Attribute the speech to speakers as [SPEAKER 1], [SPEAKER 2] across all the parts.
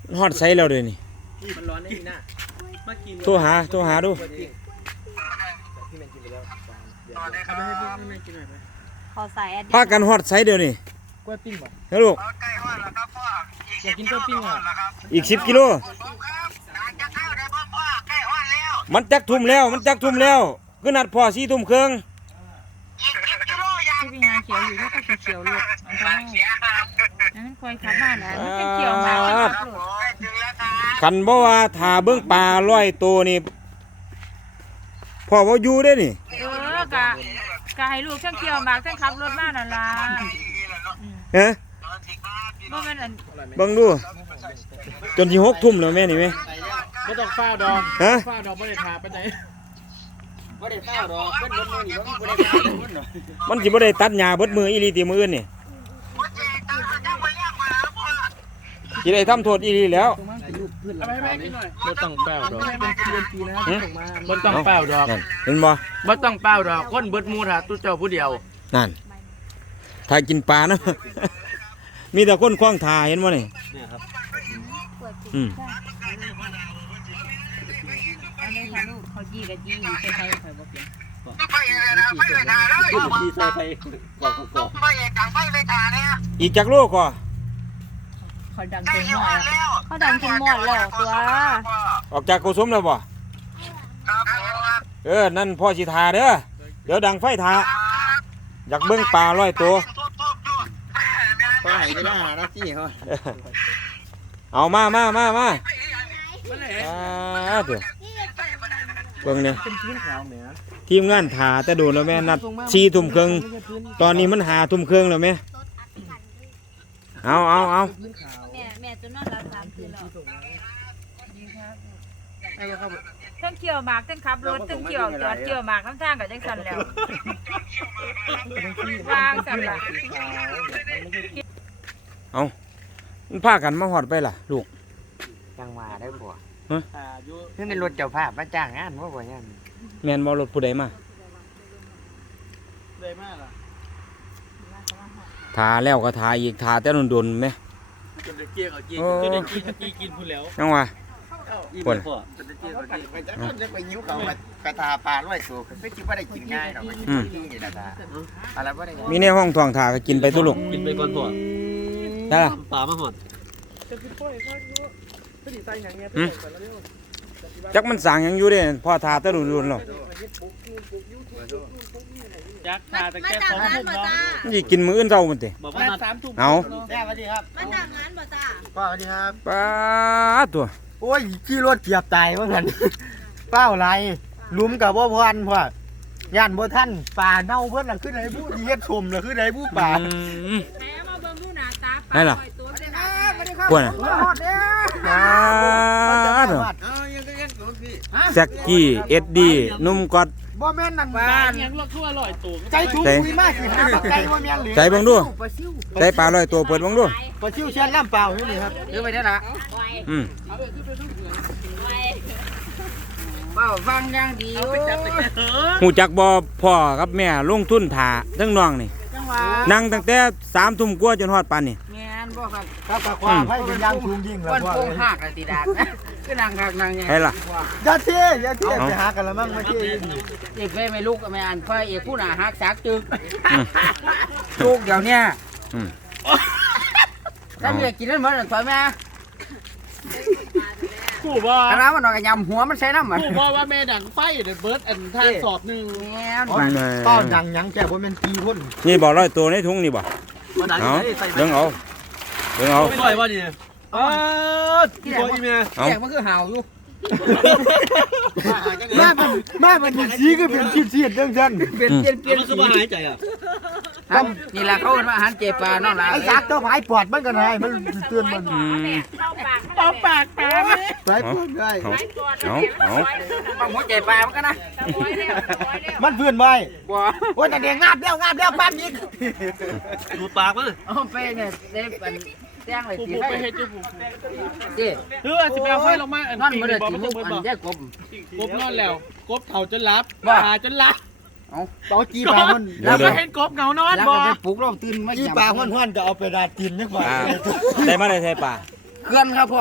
[SPEAKER 1] ฮอดไซแล้วเดี๋ยวนี้
[SPEAKER 2] มันร้อนได้ดีนะมากิน
[SPEAKER 1] โทรหาดู
[SPEAKER 2] พี่แมนกินไปแล้วเอาไปให้พวกพี่แมนกินหน่อยไป
[SPEAKER 3] ขอสายแอด
[SPEAKER 1] พากันฮอดไซเดี๋ยวนี้
[SPEAKER 2] กล้วยปิ้งป่ะ
[SPEAKER 1] เฮ้ยลูก
[SPEAKER 2] อยากกินกล้วยปิ้งอ่ะ
[SPEAKER 1] อีก10 กิโลมันจักทุ่มแล้วคือนัดพ่อ4 ทุ่มครึ่ง
[SPEAKER 3] ที่เป็นงานเขียวอยู่ที่ก็เขียวเลยมันก็นั่นคอยขับบ้านนะมันเป็นเขียวมาขับรถ
[SPEAKER 1] คันบ่ว่าถ้าเบิ่งปลา100ตัวนี่พ่อบ่อยู่เด้นี่
[SPEAKER 3] กะให้ลูกทั้งเขียวมากทั้งขับรถมานั่นล่ะ
[SPEAKER 1] ฮะ
[SPEAKER 3] บ่แม่นอัน
[SPEAKER 1] เบิ่งดูจนสิ6 ทุ่มแล้วแม่นี่แม่
[SPEAKER 2] ไม่ต้องฝ้าดอง
[SPEAKER 1] ฮะ
[SPEAKER 2] ฝ้าดองไม่ได้ทาไปไหนไม่ได้ฝ้าดองเพิ่นรถมือนี่ว่าไม่ได้ฝ้าดองเนาะ
[SPEAKER 1] มันสิบ่ได้ตัดหญ้าเบิดมืออีหลีติมื้ออื่นนี่สิได้ทำโทษอีหลีแล้ว
[SPEAKER 2] เอาไปให้แม่กินหน่อยไม่ต้องเป้าดอก
[SPEAKER 1] บ่ต้องเป้าดอกเห็นบ่
[SPEAKER 2] ไม่ต้องเป้าดอกคนเบิดมูถ้าตู้เจ้าผู้เดียว
[SPEAKER 1] นั่นถ้ากินปลานะ มีแต่คนคว้างทาเห็นบ่นี่
[SPEAKER 2] เนี่ยครับ
[SPEAKER 1] อืม
[SPEAKER 3] อันนี้ค่ะลูกเขาจี้กับจี้อยู่ใครๆคอยบ่เป็น
[SPEAKER 2] ที่ใส่ไปก่อนก่อน
[SPEAKER 1] อีกจักโลก็
[SPEAKER 3] เขาดังจนหมดเขาดังจนหมดแล้วตัว
[SPEAKER 1] ออกจากโกสมแล้วบ่นั่นพ่อสิทาเด้อเดี๋ยวดังไฟทาอยากเบิ่งปลา100 ตัว
[SPEAKER 2] ไปไม่ได้หาหน้าที่เขา
[SPEAKER 1] เอามาเดี๋ยวเบิ่งเนี่ย
[SPEAKER 2] เป็นพื้นขาวเหนือ
[SPEAKER 1] ทีมงานถาแต่โดนแล้วแม่นัด4 ทุ่มครึ่งตอนนี้มัน5 ทุ่มครึ่งแล้วแม่เอา
[SPEAKER 3] แม่จนนอนหลับ3 คืนแล้วดีครับ
[SPEAKER 2] ไอ้เขา
[SPEAKER 3] ทั้งเขียวหมากทั้งขับรถทั้งเขียวจอดเขียวหมากทั้งทางกับจังสันแล้ววางสันละ
[SPEAKER 1] มันพากันมาฮอดไปล่ะลูก
[SPEAKER 4] จังหวะได้บ่
[SPEAKER 2] อยู่
[SPEAKER 4] นี่เป็นรถเจ้าภาพมาจ้างงานบ่ยัง
[SPEAKER 1] แม่นบ่รถผู้ใดมา
[SPEAKER 2] เลยมากล่ะ
[SPEAKER 1] ทาแล้วก็ทาอีกทาแต่โดนๆแม่
[SPEAKER 2] จนเด็กเกี้ยเขากินจนเด็กกินพูดแล้ว
[SPEAKER 1] จังว่า
[SPEAKER 2] อิ่มพอจนเด็กเกี้ยเขากิน
[SPEAKER 4] ไปจักคนจะไปยิ้วเขาไปทาปลา100ตัวก็คิดว่าได้กินง่ายดอกมันที่นี่นะตาอะไรบ่ได้
[SPEAKER 1] มีในห้องท้องทาก็กินไปตุลูก
[SPEAKER 2] กินไปก่อนพอ
[SPEAKER 1] ได้ล่ะ
[SPEAKER 2] ปลามาหอด
[SPEAKER 1] จักมันสร้างหยังอยู่เด้พ่อทาแต่โดนๆแล้ว
[SPEAKER 2] ยักษ์ทาแต่แค่2 ทุ่มเนาะ
[SPEAKER 1] มันสิกินมื้ออื่นเช้ามันติ
[SPEAKER 2] บอกว่านัด3 ทุ่ม
[SPEAKER 1] เอา
[SPEAKER 4] แม่สวัสดีครับ
[SPEAKER 3] มันดังงานบ่จ้า
[SPEAKER 4] ป้าสวัสดีครับ
[SPEAKER 1] ปาดตัว
[SPEAKER 4] โอ้ยขี่รถเกียบตายว่างั้นเป้าไรลุมกับบ่พอนพ่อย่านบ่ท่านป่าเน่าเพิ่นน่ะคือไหนผู้เฮ็ดชมน่ะคือไหนผู้ป่า
[SPEAKER 3] แม่มาเบิ่งดูหน้าตาปลาตัวเป็นไง
[SPEAKER 1] พวกน่ะปาดตัวแจ็คกี้เอ็ดดี้นุ่มกอด
[SPEAKER 4] บ่แม่นนั่น
[SPEAKER 2] ปลา
[SPEAKER 4] บ้าน
[SPEAKER 2] ยังลวกทั่วอร่อยตัว
[SPEAKER 4] ใจถุงคุยมากสิหาปลาไก่บ่แม่นหรือ
[SPEAKER 1] ใจเบิ่งดูใจปลา100 ตัวเปิดเบิ่งดู
[SPEAKER 4] ปลาชิวเชียนน้ำเปล่าอยู่นี่ครับเดี๋ยวไปได้ละ
[SPEAKER 1] อืม
[SPEAKER 4] เปล่าฟังอย่างดี
[SPEAKER 2] เอาไปจับแต่แค่เถอะ
[SPEAKER 1] หูจักบ่พ่อกับแม่ลงทุนถาทั้งน้องนี่
[SPEAKER 4] จังหวะ
[SPEAKER 1] นั่งตั้งแต่3 ทุ่มกว่าจนฮอดปานนี้
[SPEAKER 4] แม่นบ่ครับถ้าปลาควาให้เป็นยางสูงยิ่งแล้วพ่อเอ้ย
[SPEAKER 2] หักอะไรตีดาบนะคือนางหักนางยัง
[SPEAKER 1] ให้ล่ะ
[SPEAKER 4] อย่าเท่ไปหากันละมั่งมาเท่อยู่นี่
[SPEAKER 2] เด็กไม่ลูกไม่อ่านค่อยเอกผู้หนาหักสักจึก
[SPEAKER 1] อืม
[SPEAKER 4] ลูกเดี๋ยวเนี้ย
[SPEAKER 1] อืม
[SPEAKER 4] ถ้ามีกินนั่นหมดถอยมา
[SPEAKER 2] คู่บ่
[SPEAKER 4] คณะมันนอนกับยำหัวมันใช้น้ำมัน
[SPEAKER 2] คู่บ่ว่าแม่ดังไฟเดี๋ยวเบิร์ดอันทานสอบหนึ่ง
[SPEAKER 4] แม่นเป้าดังยังแก่บ่แม่นตีคน
[SPEAKER 1] นี่บ่100 ตัวในถุงนี่บ่
[SPEAKER 2] มาดัง
[SPEAKER 1] เอา
[SPEAKER 2] ใส่
[SPEAKER 1] เบิ่งเอาเบิ่งเอา
[SPEAKER 2] ไม่ค่อยว่านี่ที่บอกอีเมีย
[SPEAKER 1] เอา
[SPEAKER 4] แก่มันคือเห่าอยู่แม่มันสีก็เป็นเสียดๆจังๆเป็นเปลี่ยน
[SPEAKER 2] มันคือมาหายใจอ่ะ
[SPEAKER 4] นี่แหละเขาเป็นอาหารเจปลาน้องหลานไอ้ยักษ์ตัวผายปอดมันกันไงมันเตือนมัน
[SPEAKER 1] อืม
[SPEAKER 3] เอาปากปลาไหม
[SPEAKER 4] ผายปอดได้
[SPEAKER 1] เอา
[SPEAKER 4] ปังหัวเจปลามันกันนะมันเพื่อนไว้บ่โอ้ยแต่เด็กงาบแล้วปั๊มยิง
[SPEAKER 2] ดูปากมั้ย
[SPEAKER 4] เอาไปเนี่ยเด็กเป็นแจ้งเลย
[SPEAKER 2] ผู
[SPEAKER 4] ตี
[SPEAKER 2] ก
[SPEAKER 4] ให้
[SPEAKER 2] ไปเฮ็ดจุผูก
[SPEAKER 4] เจ้
[SPEAKER 2] เฮ้ยสิไปเอาไฟลงมาอัน
[SPEAKER 4] นั่น
[SPEAKER 2] ปี
[SPEAKER 4] มันเลย
[SPEAKER 2] บอก
[SPEAKER 4] ตี
[SPEAKER 2] มัน
[SPEAKER 4] มุ
[SPEAKER 2] จะ
[SPEAKER 4] ก
[SPEAKER 2] เบิด
[SPEAKER 4] อัน
[SPEAKER 2] บ่
[SPEAKER 4] แยกกบ
[SPEAKER 2] กบนอนแล้วกบเถ่าจนรับ
[SPEAKER 4] ว่า
[SPEAKER 2] ตาจนรับ
[SPEAKER 4] เอาต่อจีปลามัน
[SPEAKER 2] แล้วก็เห็นกบเงานอน
[SPEAKER 4] แล้ว
[SPEAKER 2] บ่
[SPEAKER 4] ก็ไปปลุกเราตื่นมาจีปลาห้วนๆจะเอาไปดาดกินนึกว่า
[SPEAKER 1] ได้มาได้ใส่ปลา
[SPEAKER 4] เคลื่อนครับพ่อ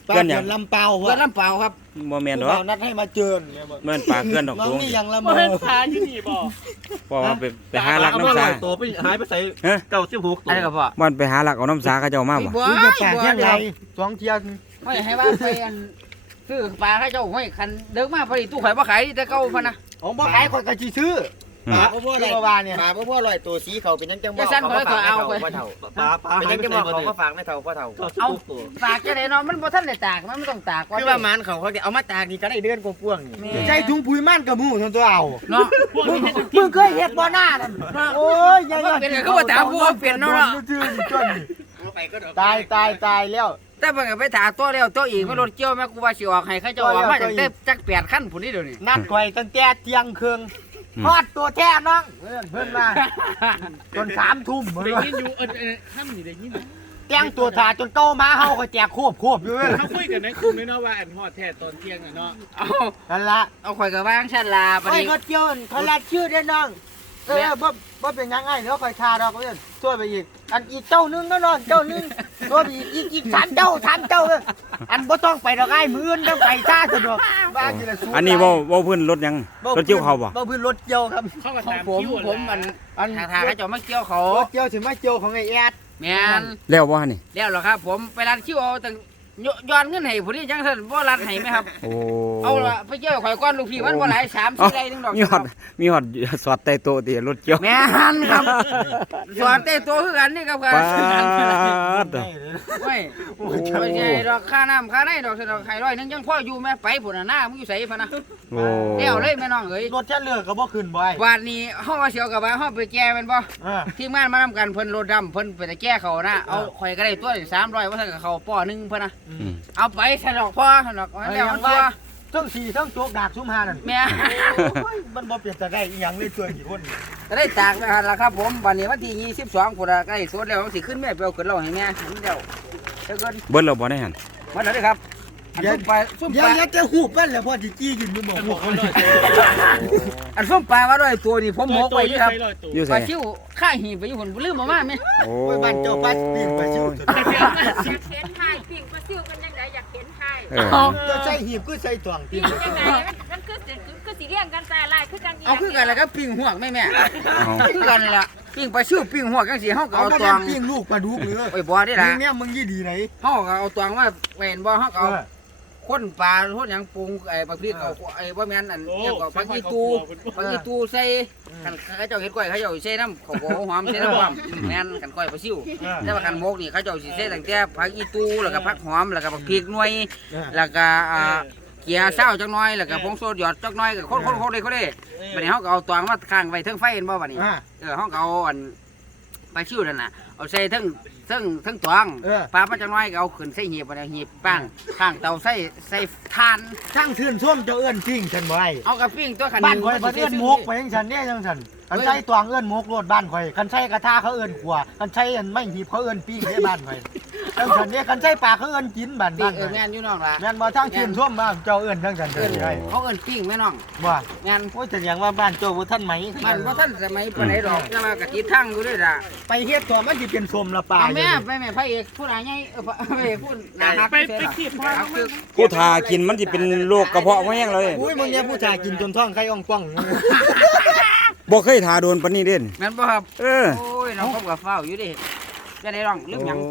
[SPEAKER 4] ปลา
[SPEAKER 1] เกินหยั
[SPEAKER 4] เขื่อง นลำเปา
[SPEAKER 2] เพื่อนลำเปล่าครับ
[SPEAKER 1] บ่แม่นดอก
[SPEAKER 4] ผู้บ่าวนัดให้มาเจอเนี่ยบ่
[SPEAKER 1] แม่นปลาเกินดอก
[SPEAKER 4] น้อ
[SPEAKER 1] สู
[SPEAKER 4] ง
[SPEAKER 1] ง
[SPEAKER 4] นี่ยังละเม
[SPEAKER 5] บ่
[SPEAKER 4] อ
[SPEAKER 5] เห็นพาอยู่นี่บ่
[SPEAKER 1] เพราะว่าไปหาลัก
[SPEAKER 5] เอา
[SPEAKER 1] น้ำ
[SPEAKER 5] มาล
[SPEAKER 1] สา
[SPEAKER 5] อยตัวไปหายไปใส่
[SPEAKER 1] ฮะ
[SPEAKER 5] 96ตัว
[SPEAKER 2] อะไรก็พ่อ
[SPEAKER 1] มันไปหาลักเอาน้ำสาเขาเจ้ามาบ่
[SPEAKER 2] บัว
[SPEAKER 4] คือจะแปลก
[SPEAKER 2] บัว
[SPEAKER 4] ยัง
[SPEAKER 2] เดี
[SPEAKER 4] ไง
[SPEAKER 2] ยว
[SPEAKER 4] สองเที่ยง
[SPEAKER 2] ไม่ให้ว่าไปอันซื้อปลาให้เจ้าห้อยคันเดิกมาพอดีตู้ข่อยบ่ขายแต่เก่าพะนะ
[SPEAKER 4] ของบ่ขายคนก็สิซื้อ
[SPEAKER 1] อืม
[SPEAKER 4] ปลาพ่ออะไรปลาเนี่ย
[SPEAKER 2] ปลาพ่อลอยตัวสีเขาเป็นยังจังบ่
[SPEAKER 4] จะสั้นขอให้ขอเอาไป
[SPEAKER 5] ปลา
[SPEAKER 2] เป็น
[SPEAKER 5] หา
[SPEAKER 2] ยั
[SPEAKER 5] ย
[SPEAKER 2] ง
[SPEAKER 5] ไป
[SPEAKER 2] จัง
[SPEAKER 5] ใส่
[SPEAKER 2] บ่
[SPEAKER 5] บ่
[SPEAKER 2] เขา
[SPEAKER 5] ได้
[SPEAKER 2] ก็ฝากไม่เท่าพ่อเท่า
[SPEAKER 5] เอา
[SPEAKER 2] ฝากจะได้นอนมันบ่ทันได้ตากมันต้องตากก่อน
[SPEAKER 4] คือว่ามันเขาเอามาตากนี่ก็ได้เดือนกว่าๆนี่ใช้ถุงปุ๋ยมันกับหมูทั้งตัวเอา
[SPEAKER 2] เนาะ
[SPEAKER 4] มึงเคยเฮ็ดบ่หน้านั่นโอ้ยยัง
[SPEAKER 2] เป็นก็บ่ตามผู้เปลี่ยนเนาะ
[SPEAKER 4] ชื่อนี่จนตายแล้ว
[SPEAKER 2] แต่เพิ่นก็ไปถาตัวแล้วตัวอีกมันรถเกี่ยวแม่กูว่าสิออกให้เขาเจ้าออกมาจากจัก8คันพุ่นนี่เดี๋ยวนี้
[SPEAKER 4] นัดข่อยตั้งแต่เที่ยงคืนทอดตัวแท้น้องเพิ่นมาจน3 ทุ่ม
[SPEAKER 5] ได้ยินอยู่ห้ามนี่ได้ยิน
[SPEAKER 4] แต่งตัวถาจนเก้ามาเฮาก็แจกควบอยู่
[SPEAKER 5] เขาคุยกันในกลุ่มเลยเนาะว่าอันฮอดแท้ตอนเที่ยงน่ะเนาะ
[SPEAKER 2] เอา
[SPEAKER 4] นั่นละ
[SPEAKER 2] เอาข่อยก็วางชั้นลาบัด
[SPEAKER 4] ไอ้
[SPEAKER 2] นี้
[SPEAKER 4] ก็เจียวเขาแลกชื่อได้น้องบ่เป็นยังไงเดี๋ยวข่อยทาดอกเพิ่นช่วยไปอีกอันอีกเจ้านึงก็น้องเจ้านึงช่วยไปอีก3 เจ้าอันบ่ต้องไปดอกไอ้มื้ออื่นต้องไปซ่าสะดวกบ้าจิละสู
[SPEAKER 1] อันนี้บ่พื้นรถหยังรถเกี่ยวเขาบ่
[SPEAKER 4] บ่พื้นรถเกี่ยวครับ
[SPEAKER 5] เข้ากัน
[SPEAKER 2] ของ
[SPEAKER 5] ตาม
[SPEAKER 2] ผม
[SPEAKER 5] คิว
[SPEAKER 2] ผมมัน
[SPEAKER 4] อัน
[SPEAKER 2] ถ้าเขาเจ้ามาเกี่ยวเขา
[SPEAKER 4] รถเกี่ยวสิมาเกี่ยวของไอ้แอด
[SPEAKER 2] แม่น
[SPEAKER 1] แล้วบ่ฮะนี่
[SPEAKER 2] แล้วเหรอครับ ผมไปรัดคิวเอาตั้งย้อนเงินให้ผู้นี้จังซั่นบ่รัดให้ไหมครับ
[SPEAKER 1] โอ้
[SPEAKER 2] เอาละไปเกี่ยวข่อยก่อนลูกพี่มันบ่หลาย3 4ไร่นึงดอก
[SPEAKER 1] มีฮอดสอดใต้โต๊ะติรถเกี่ยว
[SPEAKER 2] แม่นครับสอนเต้ตัวคือกันนี่ครับ
[SPEAKER 1] ปาด
[SPEAKER 2] ไม่ไม่ใช่ดอกค่าน้ำค่าไหนดอกไข่ร้อยนึงยังพ่ออยู่แม่ไปพุ่นน่ะหน้ามึงอยู่ไสพะนะ
[SPEAKER 1] โอ้
[SPEAKER 2] แล้วเลยแม่น้องเอ้ย
[SPEAKER 4] รถแค่เลือกก็บ่ขึ้นบ่ไอ้
[SPEAKER 2] วาดนี้เฮาว่าเสียวกับว่าเฮาไปแก้แม่นบ่ ทีมงานมานำกันเพิ่นรถดำเพิ่นไปแต่แก้เขานะเอาข่อยก็ได้ตัวนี่300ว่าซั่นก็เขาป้อหนึงเพิ่นนะ
[SPEAKER 1] อืม
[SPEAKER 2] เอาไปสนอกพ่อสนอกแล้วมันตัว
[SPEAKER 4] ทั้ง4ทั้งโจกดากซุ่มหานั่น
[SPEAKER 2] แม่
[SPEAKER 4] มันบ่เปลี่ยนจะได้อีหยังเลยช่วยกี่คน
[SPEAKER 2] ก็ได้ตากไปหั่นล่ะครับผมวันนี้วันที่22พุ่นน่ะใกล้สดแล้วสิขึ้นแม่ไปเอาขึ้นเราให้แม่เห็นแล้วเดี๋ยวก่อน
[SPEAKER 1] เบิ่นแล้วบ่ได้หั่น
[SPEAKER 2] มาแล้วเด้อครับอันส้มปลาส้ม
[SPEAKER 4] เดี๋
[SPEAKER 2] ป
[SPEAKER 4] ยว
[SPEAKER 2] ลา
[SPEAKER 4] จะหูบมันแล้วพอสิจี้กินมึงบอกพวกคน
[SPEAKER 2] อันส้มปลาว่าด้วยตัวนี่ผมหมกไว้นี่ครับ
[SPEAKER 1] อยู่
[SPEAKER 2] ป
[SPEAKER 1] ไส
[SPEAKER 2] ลาชิวข้าหีบไปอยู่พุ่นบ่ลืมมามาแม่
[SPEAKER 1] โอ้
[SPEAKER 4] บ้านเจ้าป้าปิ้งไปชิว
[SPEAKER 3] อยากเห็นไทยปิ่งปลาซิวกันยังไงอยากเห็นไทย
[SPEAKER 1] เออ
[SPEAKER 4] จะใส่หีบก็ใส่ตวง
[SPEAKER 3] ปิ่งยังไงมันคือสีเรียงกันแต่ลายคือกัน
[SPEAKER 2] เอาคือกันแล้วก็ปิ้งหวกแม่แม่
[SPEAKER 1] เอา
[SPEAKER 2] คือกันล่ะปิ้งปลาชิวปิ้งหวกจังซี่เฮาก็
[SPEAKER 4] เอา
[SPEAKER 2] เอา
[SPEAKER 4] ก็
[SPEAKER 2] ตวง
[SPEAKER 4] ปิ้งลูกปลาดุกหรือ
[SPEAKER 2] โอ้ยบ่ได้ล่ะ
[SPEAKER 4] เนี่ยมึงยี่ดีไหน
[SPEAKER 2] เฮาก็เอาตวงมาแหวนบ่เฮาก็เอาคนปลาโทษหยังปรุงไอ้ปลาพริกเอาไอ้บ่แม่นอันเนี่ยก็ปลาอีตูใส่คันเขาเจ้าเฮ็ดก้อยเขาเจ้าใส่น้ำข้าวโพดหอมใส่น้ำหอมแม่นกันก้อยปลาซิวแต่ว่าคันหมกนี่เขาเจ้าสิใส่ตั้งแต่ผักอีตูแล้วก็ผักหอมแล้วก็ผักพริกหน่วยแล้วก็เกียร์เศร้าจักหน่อยแล้วก็ผงโซดหยอดจักหน่อยก็คนๆเลยบัดนี้เฮาก็เอาตวงมาข้างไว้เทิงไฟเห็นบ่บัดนี้เฮาก็เอาอันปลาซิวนั่นน่ะเอาใส่เทิงตวงปลามาจักหน่อยก็เอาขึ้นใส่หีบบัดนี้หีบปั้งข้างเตาใส่ทาน
[SPEAKER 4] ทั้งชื่นส้มเจ้าเอื้อนปิ้งฉันบ่ไอ้
[SPEAKER 2] เอากระปิ้งตัวขัน
[SPEAKER 4] บ้านข่อยเอื้อนมกไปยังฉันเนี่ยยังฉันคันใส่ตวงเอื้อนมกโลดบ้านข่อยคันใส่กระทะเขาเอื้อนขัวคันใส่อันไม่หีบเขาเอื้อนปิ้งในบ้านข่อยยังฉันเนี่ยคันใส่ปลาเขาเอื้อนกินบ้าน
[SPEAKER 2] ปิ้
[SPEAKER 4] บ้าง นข่อย
[SPEAKER 2] แม่นอยู่น้องล่ะ
[SPEAKER 4] แม่นบ่ทั้งชื่นส้มบ้างเจ้าเอื้อนทั้งฉัน
[SPEAKER 2] เอิ้น
[SPEAKER 4] ได้
[SPEAKER 2] เขาเอิ้นปิ้งแม่น้อง
[SPEAKER 4] บ่
[SPEAKER 2] แม่น
[SPEAKER 4] โอ้ยแต่ยังว่าบ้านเจ้าบ่ทันไหม
[SPEAKER 2] มันบ่ทันสมัยปานใดดอกแต่ว่ากะติดทั้งอยู่เด้อล่ะ
[SPEAKER 4] ไปเฮ็ดตัวมันสิเป็นส้มละปลา
[SPEAKER 2] เอาแม่ไปแม่พระเอกผู้หน้าใหญ่พระเอกผู้หน้าฮัก
[SPEAKER 5] ไปขีดพา
[SPEAKER 1] ผู้ทากินมันสิเป็นโรคกระเพาะบ่แห้งเลย
[SPEAKER 4] อุ้ยมึงเนี่ยผู้ชายกินจนท้องไข่อ่องป่อง
[SPEAKER 1] บ่เคยทาโดนปานนี้เด่น
[SPEAKER 2] แม่นบ่ครับ
[SPEAKER 1] เออ
[SPEAKER 2] โอ้ยน้องผมก็เฝ้าอยู่เดิจะได้ร้องลืมหยัง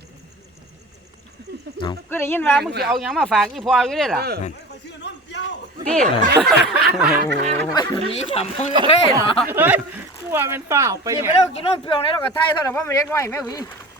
[SPEAKER 1] โอ้
[SPEAKER 2] ก็ได้ยินว่ามึงสิเอาหยังมาฝากอีพ่ออยู่เด้อล่ะติ
[SPEAKER 1] โอ้
[SPEAKER 2] หนีฉ่ำเอ้ยเนาะ
[SPEAKER 5] กลัวมันเปล่าไป
[SPEAKER 2] กิน
[SPEAKER 5] เนี่
[SPEAKER 2] ไป
[SPEAKER 5] ย
[SPEAKER 2] แล้วกินนมเปรี้ยวในเราก็ไทยเท่านั้นว่ามันเล็กน้อยแม่หวี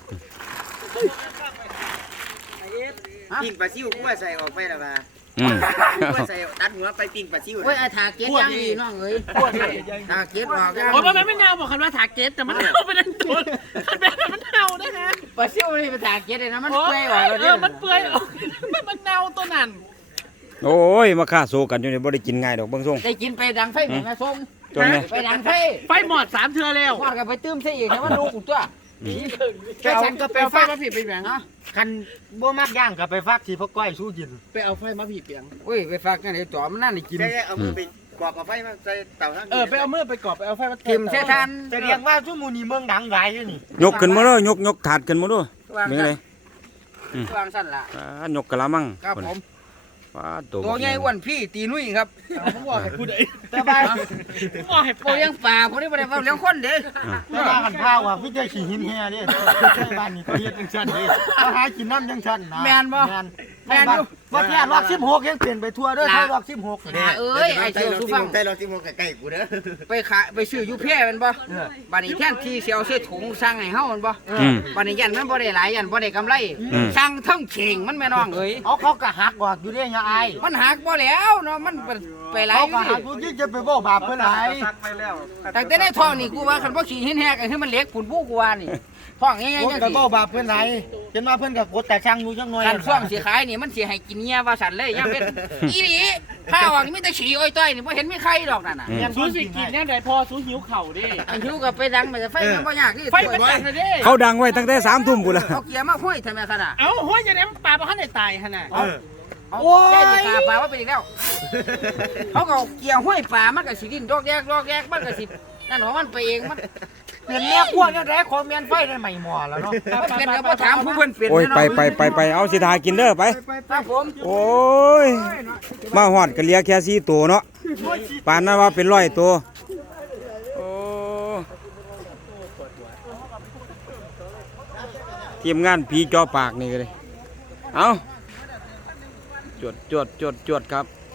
[SPEAKER 6] ปิ้งปลาซิวกูว่าใส่ออกไปแล้วมา
[SPEAKER 1] อืม
[SPEAKER 6] กูว่าใส่ตัดหัวไปปิ้งปลาซิว
[SPEAKER 2] โอ้ยไอ้ถาเก็ดยังดีน้องเอ้ยถาเก็ดออกยัง
[SPEAKER 5] โอ้ยมันไม่เน่าบอกคันว่าถาเกตแต่มันเน่าไปทั้งตัวมันเป็นมันเน่านะฮะ
[SPEAKER 2] ปลาซิวนี่เป็นถาเก็ดเลยนะมันเปื่อยออกแล้ว
[SPEAKER 5] มันเปื่อยออกมันเน่าตัวนั้น
[SPEAKER 1] โอ้ยมาฆ่าโซกันอยู่นี่บ่ได้กินง่ายดอกเบิ่งส่ง
[SPEAKER 2] ได้กินไปดังไฟเหมือนแม่ส้ม
[SPEAKER 1] จนแม่
[SPEAKER 2] ไปดังไฟ
[SPEAKER 5] ไฟหมอด3เทื่อแล้ว
[SPEAKER 2] ทอดกันไปตื้มใส่อีกให้มันลูกตัว
[SPEAKER 4] แค่ฉันก็ไป
[SPEAKER 5] เอาไฟ
[SPEAKER 4] ฟัก
[SPEAKER 5] มาผิดไปแบง
[SPEAKER 2] เนาะ
[SPEAKER 4] คันบ่มักย่างก็ไปฟักที่พ่อก้อยสู้กิน
[SPEAKER 5] ไปเอาไฟมาผิดเปียง
[SPEAKER 2] โอ้ยไปฝากกันไอ้จ่อมันนั่นได้กิน
[SPEAKER 6] แค่เอามือไปกรอกเอาไฟมาใส่เตาทั้ง
[SPEAKER 5] ไปเอามือไปกรอบไปเอาไฟมา
[SPEAKER 2] กิมใส่ทาน
[SPEAKER 4] จะเรียกว่าซุมูนี่เมืองดังหลายอยู่นี่
[SPEAKER 1] ยกขึ้นมาเด้อยกถาดขึ้นมาเด้อเป็นไง
[SPEAKER 2] วางสั้นล่ะ
[SPEAKER 1] ยกกะละมัง
[SPEAKER 2] ครับผม
[SPEAKER 1] ว้า
[SPEAKER 2] ตัวใหญ่อ้วนพี่ตีนุ่ยครับ
[SPEAKER 5] ผมบอกให้พูดเอง
[SPEAKER 4] แต่บ้าน
[SPEAKER 5] ผมบอกให้
[SPEAKER 2] โปเลี้ยงปลาผมนี่บ่ได้เลี้ยงคนเด้
[SPEAKER 4] แต่บ้านกันพาว่าพี่จะขี่หินแห่ดิแต่บ้านนี่เขาเฮ็ดจังซั่นดิเขาหากินน้ำจังซั่นนะ
[SPEAKER 2] แม่นบ่
[SPEAKER 4] แม่นอยู่ว่าแค่รอบ16ยังเปลี่ยนไปทั่วเด้อถ้ารอบ16
[SPEAKER 2] อ่าเอ้ยไอ้เจียวสุฟัง
[SPEAKER 6] ใจเราที่มองใกล้ๆกูเด้อ
[SPEAKER 2] ไปซื้ออยู่แพร่แม่นบ่บัดนี้แทนที่สิเอาใส่ถุงสั่งให้เฮาแม่นบ่ บัดนี้ยันมันบ่ได้หลายยันบ่ได้กำไรสั่งเทั้งเข่งมันแม่น้องเอ้ย
[SPEAKER 4] เอาเขาก็หักออกอยู่เด้ยาอาย
[SPEAKER 2] มันหักบ่แล้วเนาะมันไปหลาย
[SPEAKER 4] เขา
[SPEAKER 2] อ
[SPEAKER 4] ก็
[SPEAKER 2] ยู่
[SPEAKER 4] หักกูยิ่งจะไปบ่บาปเพิ่นหลาย
[SPEAKER 2] ตั้งแต่ในท้องนี่กูว่าคันบ่ขี้หินแฮกก็คือมันเล็กปุ่นผู้กูว่านี่ท้องง่ายๆ
[SPEAKER 4] ผม
[SPEAKER 2] จัง
[SPEAKER 4] ก็
[SPEAKER 2] ซี่
[SPEAKER 4] บ่บาปเพิ่นหลายเห็นว่าเพิ่นก็กดแต่ช่างอยู่จังหน่อย
[SPEAKER 2] คันช่วงสิขายนี่มันสิให้กินเหี้ยว่าสั่นเลยยามเป็นอีหลีข้าวออกนี่มีแต่ฉี่อ้อยต้อยนี่บ่เห็นมีใครดอกนั่นน่ะ
[SPEAKER 5] สูสิกินเนี่ยเดี๋ยวพอสูหิวเข่าดิ
[SPEAKER 2] อันหิวก็ไปดังมันจะไฟมันบ่ยากนี่
[SPEAKER 5] ไฟมันจัดเลยดิ
[SPEAKER 1] เขาดังไว้ตั้งแต่3 ทุ่มพุ่นละ
[SPEAKER 2] เอาเกียร์มาห้อยทำไมขนาด
[SPEAKER 5] เอ้าห้อยจะได้ปลาปลาขั้นไหนตายขนาด
[SPEAKER 2] โอ้ยได้ปลาปลาว่าเป็นอีกแล้วเขาก็เอาเกียร์ห้อยปลามันก็สิดิ้นดอกแยกมันก็สินั่นของมันไปเองมัน
[SPEAKER 4] เห็นแม่กลัวจังได๋ของแม่นไฟได้ใหม่หม้อแล้วเนาะ
[SPEAKER 2] มันเป็นก็บ่ถามผู้เพิ่นเป็น
[SPEAKER 1] โอ้ย
[SPEAKER 2] เนาะ
[SPEAKER 1] ไปเอาสิทากินเด้อไป
[SPEAKER 2] ครับผม
[SPEAKER 1] โอ้ยมาฮอดก็เหลียแค่4ตัวเนาะปานนั้นว่าเป็น100ตัวโอ้ทีมงานผีจอปากนี่ก็เลยเอาจวดครับ